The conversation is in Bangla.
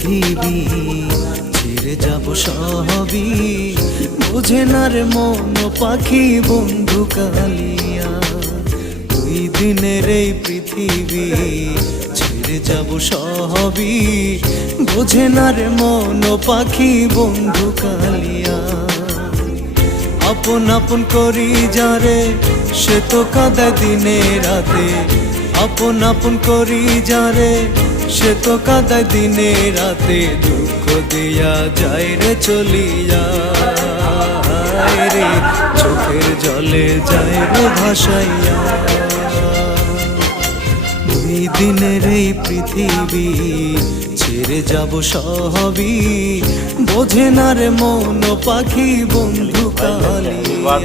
পৃথিবী ছেড়ে যাব সবই, বোঝে না রে মন পাখি বন্ধু কালিয়া। দুই দিনের এই পৃথিবী ছেড়ে যাব সবই, বোঝে না রে মন পাখি বন্ধু কালিয়া। আপন আপন করি যারে সে তো কাঁদায় দিনে রাতে, আপন আপন করি যারে সে তো কাঁদায় দিনে রাতে। দুঃখ দিয়া যায় রে চলিয়া রে, চোখের জলে যায় রে ভাসাইয়া। দুই দিনের এই পৃথিবী ছেড়ে যাব সবই, বোঝে না রে মন পাখি বন্ধু কালিয়া।